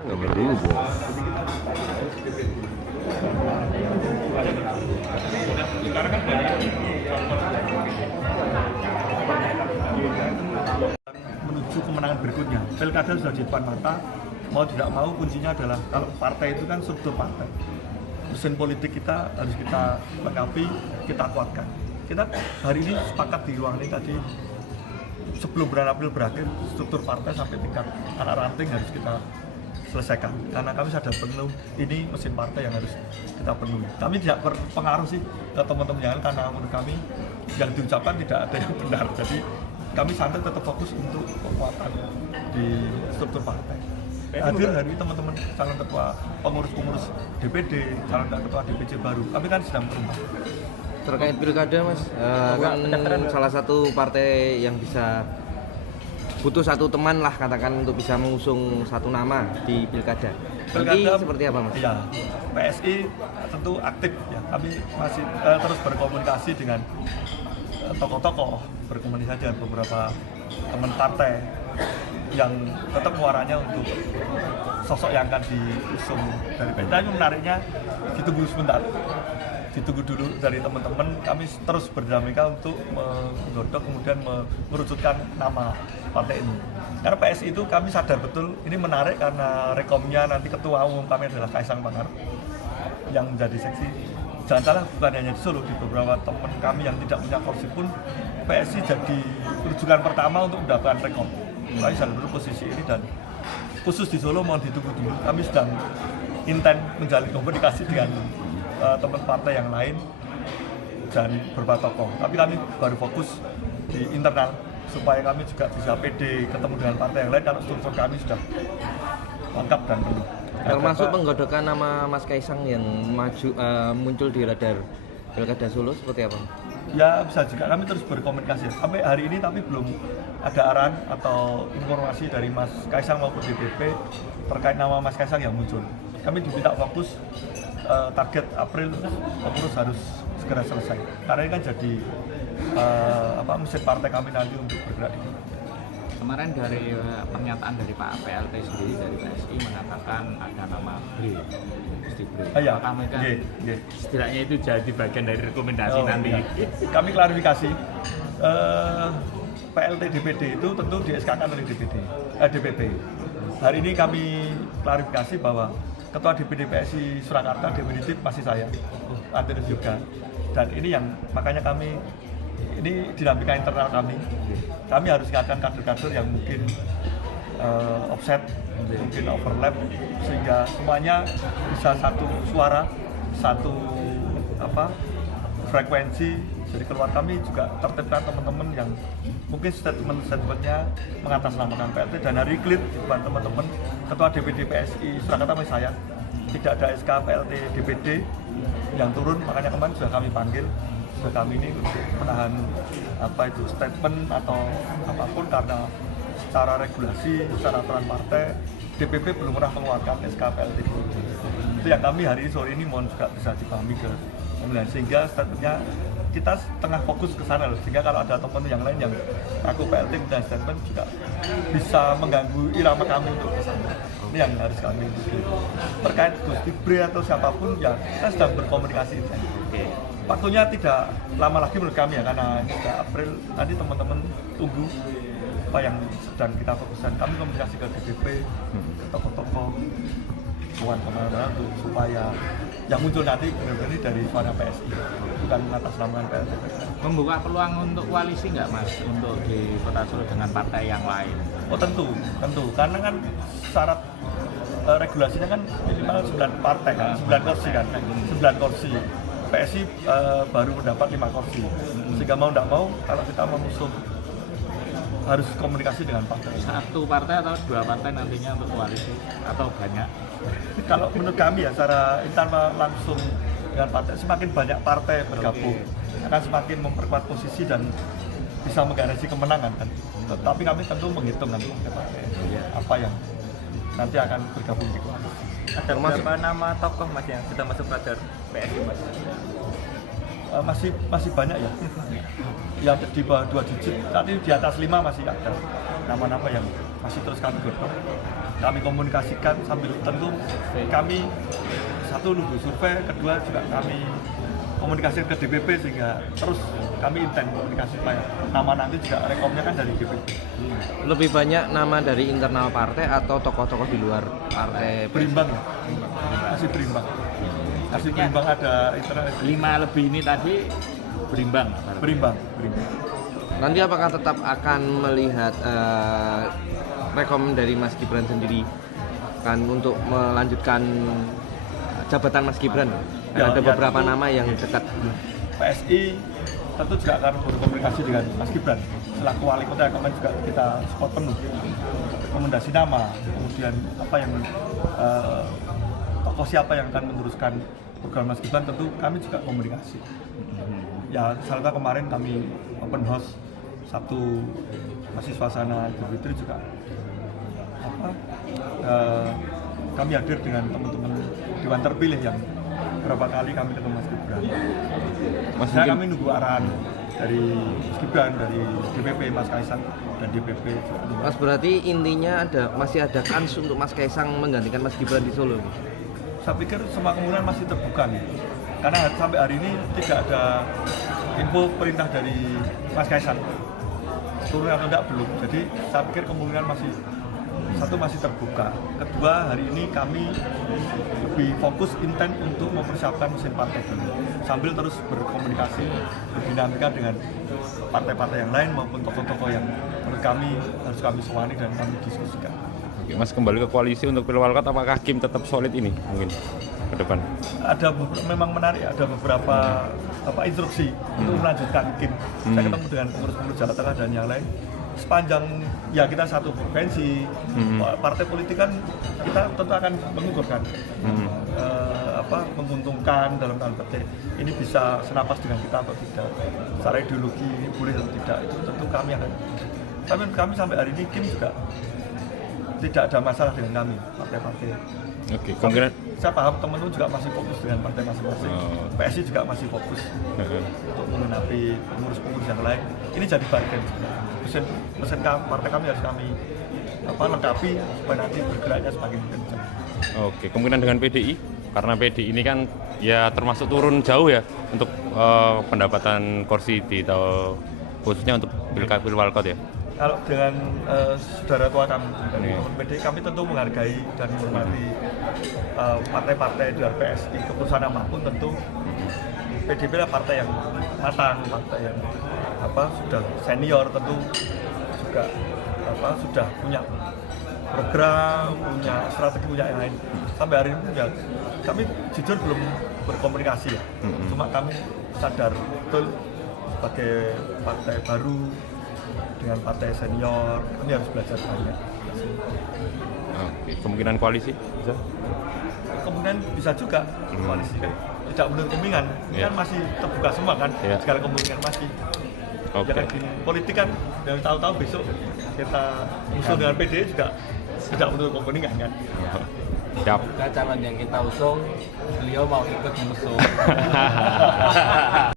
Nggak berdua. Menuju kemenangan berikutnya, pilkada sudah di depan mata. Mau tidak mau kuncinya adalah kalau partai itu kan struktur partai. Mesin politik kita harus kita lengkapi, kita kuatkan. Kita hari ini sepakat di ruang ini tadi, sebelum bulan April berakhir, struktur partai sampai tingkat anak ranting harus kita selesaikan. Karena kami sadar penuh ini mesin partai yang harus kita penuhi. Kami tidak berpengaruh sih ke teman-teman yang lain, karena menurut kami yang diucapkan tidak ada yang benar. Jadi kami santai tetap fokus untuk kekuatan di struktur partai. Hadir hari ini teman-teman calon ketua pengurus DPD, calon ketua DPC baru. Kami kan sedang berubah. Terkait pilkada mas, kan salah satu partai yang bisa butuh satu teman lah katakan untuk bisa mengusung satu nama di pilkada. Nanti seperti apa mas? Iya, PSI tentu aktif ya. Kami masih terus berkomunikasi dengan tokoh-tokoh, berkomunikasi dengan beberapa teman partai yang tetap muaranya untuk sosok yang akan diusung dari PSI. Tapi menariknya ditunggu sebentar. Ditunggu dulu dari teman-teman, kami terus berdinamika untuk menggodok kemudian mengerucutkan nama partai ini. Karena PSI itu kami sadar betul ini menarik karena rekomnya nanti ketua umum kami adalah Kaisang Pangarep yang menjadi seksi. Jangan salah, bukan hanya di Solo, di beberapa teman kami yang tidak punya kursi pun PSI jadi rujukan pertama untuk mendapatkan rekom. Kami sadar dulu posisi ini dan khusus di Solo mohon ditunggu dulu. Kami sedang intent menjalin komunikasi dengan teman partai yang lain dan beberapa tokoh. Tapi kami baru fokus di internal supaya kami juga bisa pede ketemu dengan partai yang lain karena struktur kami sudah lengkap dan penuh. Termasuk penggodokan nama Mas Kaisang yang muncul di radar Pilkada Solo seperti apa? Ya bisa juga, kami terus berkomunikasi. Sampai hari ini tapi belum ada arahan atau informasi dari Mas Kaisang maupun DPP terkait nama Mas Kaisang yang muncul. Kami diminta fokus target April pengurus harus segera selesai. Karena ini kan jadi mesin partai kami nanti untuk bergerak ini. Kemarin dari pernyataan dari Pak PLT sendiri dari PSI mengatakan ada nama BRI, Gusti BRI. Iya, apakah mereka setidaknya itu jadi bagian dari rekomendasi nanti? Iya. Kami klarifikasi, PLT DPD itu tentu di SK-kan oleh DPP. Hari ini kami klarifikasi bahwa Ketua DPD PSI Surakarta definitif masih saya, Antinus juga. Dan ini yang makanya kami, ini dinamika internal kami. Kami harus ingatkan kader-kader yang mungkin offset, mungkin overlap, sehingga semuanya bisa satu suara, satu frekuensi. Jadi keluar kami juga tertipkan teman-teman yang mungkin statement-statementnya mengatasnamakan PLT dan hari clear di depan teman-teman Ketua DPD PSI Surakarta masih saya, tidak ada SK PLT DPD yang turun, makanya kemarin sudah kami panggil, sudah kami ini untuk menahan statement atau apapun karena secara regulasi, secara aturan partai DPP belum pernah mengeluarkan SK PLT DPD. Itu yang kami hari ini sore ini mohon juga bisa dipahami ke pemilihan, sehingga statementnya kita tengah fokus ke sana loh, sehingga kalau ada teman yang lain yang aku PLT dan statement juga bisa mengganggu irama kami untuk ke sana. Ini yang harus kami terkait Gusti BRI atau siapapun ya kita sedang berkomunikasi. Waktunya tidak lama lagi menurut kami ya, karena ini sudah April, nanti teman-teman tunggu apa yang sedang kita fokuskan. Kami komunikasi ke DPP, ke tokoh-tokoh kawan kemana untuk supaya yang muncul nanti benar-benar dari suara PSI, bukan mengatasnamakan PSI. Membuka peluang untuk koalisi nggak mas untuk di Kota Solo dengan partai yang lain? Oh tentu, karena kan syarat regulasinya kan minimal 9 partai kan, 9 kursi kan, 9 kursi. PSI baru mendapat 5 kursi, sehingga mau tidak mau kalau kita mengusung harus komunikasi dengan partai. Satu partai atau dua partai nantinya untuk koalisi atau banyak? Kalau menurut kami ya secara tanpa langsung dengan partai, semakin banyak partai bergabung akan semakin memperkuat posisi dan bisa menggaransi kemenangan kan. Tapi kami tentu menghitung nanti partai apa yang nanti akan bergabung di koalisi. Ada beberapa nama tokoh mas yang sudah masuk radar PSI mas? masih banyak ya. Yang di bawah 2 digit, tapi di atas 5 masih ada nama-nama yang masih terus kami godok. Kami komunikasikan sambil tentu kami satu nunggu survei, kedua juga kami komunikasi ke DPP sehingga terus kami intens komunikasi supaya nama nanti juga rekomnya kan dari DPP. Lebih banyak nama dari internal partai atau tokoh-tokoh di luar partai? Berimbang ya, masih berimbang. Masih berimbang, ada internal 5 lebih ini tadi berimbang. berimbang. Nanti apakah tetap akan melihat rekom dari Mas Gibran sendiri kan untuk melanjutkan jabatan Mas Gibran? Ya, Ada ya, beberapa tentu. nama yang dekat. PSI tentu juga akan berkomunikasi dengan Mas Gibran selaku wali kota yang kemarin juga kita support penuh rekomendasi nama, kemudian apa yang tokoh siapa yang akan meneruskan program Mas Gibran, tentu kami juga komunikasi. Ya salah satu kemarin kami open house Sabtu, masih suasana Idul Fitri juga kami hadir dengan teman-teman dewan terpilih yang berapa kali kami ketemu Mas Gibran. Kami nunggu arahan dari Mas Gibran, dari DPP Mas Kaisang dan DPP. Mas, berarti intinya masih ada kans untuk Mas Kaisang menggantikan Mas Gibran di Solo? Saya pikir semua kemungkinan masih terbuka nih. Karena sampai hari ini tidak ada info perintah dari Mas Kaisang turun atau tidak belum. Jadi saya pikir kemungkinan masih terbuka. Kedua, hari ini kami lebih fokus intens untuk mempersiapkan mesin partai dulu, sambil terus berkomunikasi, berdinamika dengan partai-partai yang lain maupun tokoh-tokoh yang menurut kami harus kami sewani dan kami diskusikan. Oke, Mas, kembali ke koalisi untuk Pilwalkot, apakah Kim tetap solid ini mungkin ke depan? Memang menarik, ada beberapa instruksi untuk melanjutkan Kim. Saya ketemu dengan pengurus-pengurus Jawa Tengah dan yang lain. Sepanjang ya kita satu frekuensi, partai politik kan kita tentu akan mengukurkan, menguntungkan dalam tanda petik ini bisa senapas dengan kita atau tidak, secara ideologi ini boleh atau tidak, itu tentu kami akan. Tapi kami sampai hari ini Kim juga tidak ada masalah dengan kami partai-partai. Oke, kemungkinan Saya paham teman-teman juga masih fokus dengan partai masing-masing. PSI juga masih fokus untuk mengenapi pengurus-pengurus yang lain. Ini jadi bagian mesin partai kami harus kami lengkapi supaya nanti bergeraknya semakin kencang. Oke, kemungkinan dengan PDI, karena PDI ini kan ya termasuk turun jauh ya untuk pendapatan kursi di khususnya untuk Pilwalkot ya. Kalau dengan saudara tua kami dari PDI, kami tentu menghargai dan menghormati partai-partai di luar PSI. Keputusan apapun tentu PDIP adalah partai yang matang, partai yang sudah senior, tentu juga sudah punya program, punya strategi, punya yang lain. Sampai hari ini ya, kami jujur belum berkomunikasi ya. Cuma kami sadar betul sebagai partai baru dengan partai senior, kami harus belajar banyak. Oke, kemungkinan koalisi bisa? Kemungkinan bisa juga koalisi kan tidak menutup kemungkinan, kan masih terbuka semua kan, segala kemungkinan masih. Oke. Ya kan, di politik kan yang tahu-tahu besok kita usung dengan PDI juga tidak menutup kemungkinan kan. Siap. Calon yang kita usung, beliau mau ikut mengusung.